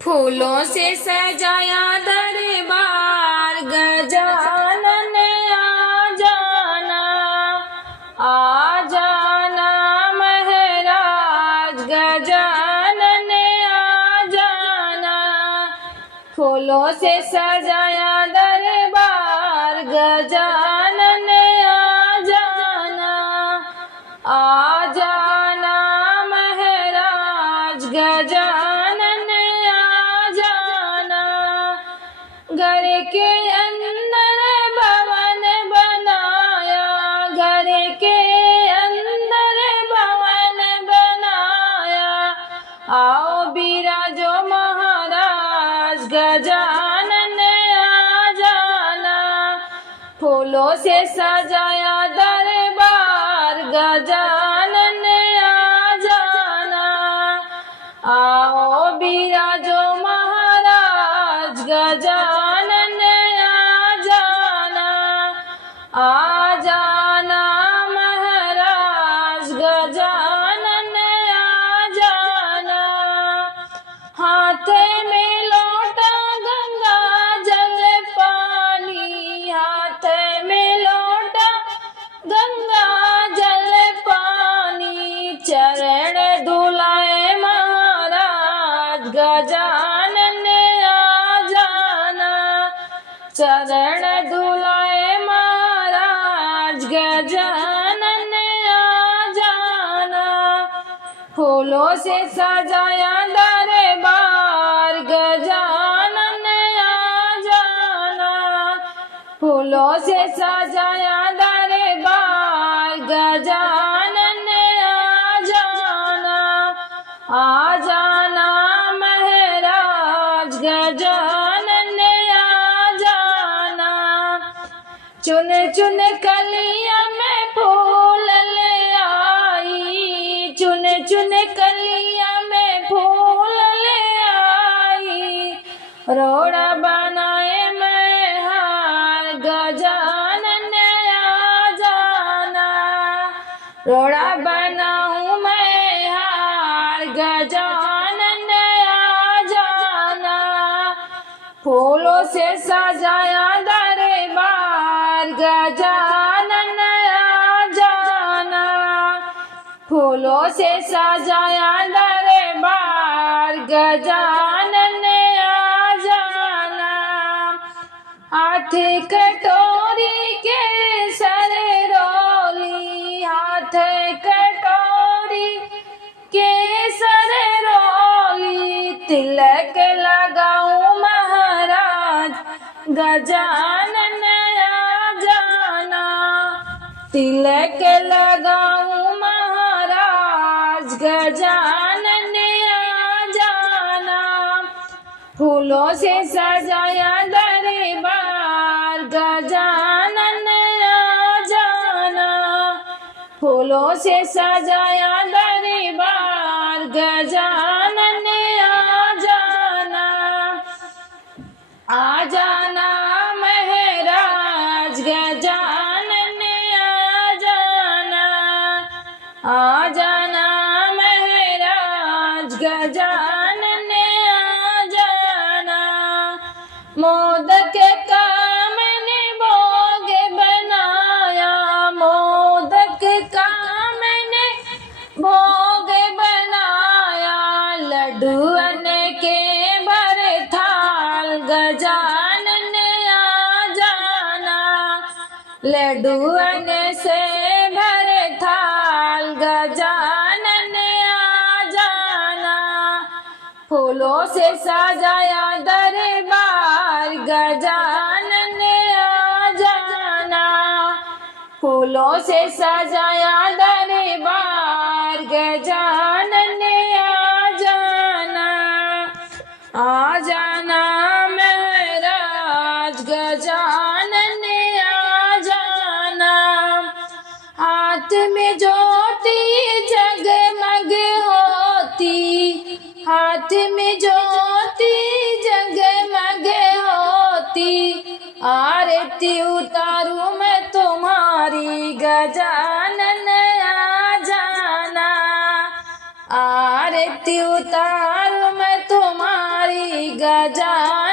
फूलों से सजाया दरबार, गजानन आ जाना, आ जाना महाराज, गजानन आ जाना। फूलों से सजाया दरबार, गजानन आ जाना, आ जाना महाराज, गजानन आ जाना। घर के अंदर भवन बनाया, घर के अंदर भवन बनाया, आओ बिराजो महाराज, गजानन आ जाना। फूलों से सजाया दरबार, गजानन आ जाना, आओ बिराजो महाराज, गजानन आ जाना, आ जाना महाराज, गजानन आ जाना। हाथ में लोटा गंगा जल पानी, हाथ में लोटा गंगा जल पानी, चरण धुलाए महाराज, गजानन आ जाना, चरण धुलाए महाराज, गजानन आ जाना। फूलों से सजाया दरबार, गजानन आ जाना, फूलों से सजाया दरबार, गजानन आ जाना, आ जाना महाराज, गजानन आ जाना। चुन चुन कलियां में फूल ले आई, चुन चुन कलियां में फूल ले आई, रोड़ा बनाए मैं हार, गजानन आ जाना, रोड़ा बनाऊं मैं हार, गजानन आ जाना। फूलों से सजाया दरबार, गजानन आ जाना, फूलों से सजाया दरबार, गजानन आ जाना। हाथ कटोरी के सर रोली, हाथ कटोरी के सर रोली, तिलक लगाऊं महाराज, गजानन आ जाना, तिलक लगाऊं महाराज, गजानन आ जाना। फूलों से सजाया दरबार, गजानन आ जाना, फूलों से सजाया दरबार, गजानन आ जाना, आ जाना महाराज, गजानन आ जाना, आ जाना महाराज, गजानन आ जाना। मोदक का मैंने भोग बनाया, मोदक का मैंने भोग बनाया, लड्डूअन के भरे थाल, गजानन आ जाना, लड्डूअन से भरे थाल, गजानन आ जाना। फूलों से सजाया दरबार, गजानन आ जाना, फूलों से सजाया दरबार, गजानन आ जाना, आ जाना महाराज, गजानन आ जाना। हाथ में ज्योति जगमग होती, हाथ में ज्योति जगमग होती, आरती उतारूं मैं तुम्हारी, गजानन आ जाना, आरती उतारूं मैं तुम्हारी, गजानन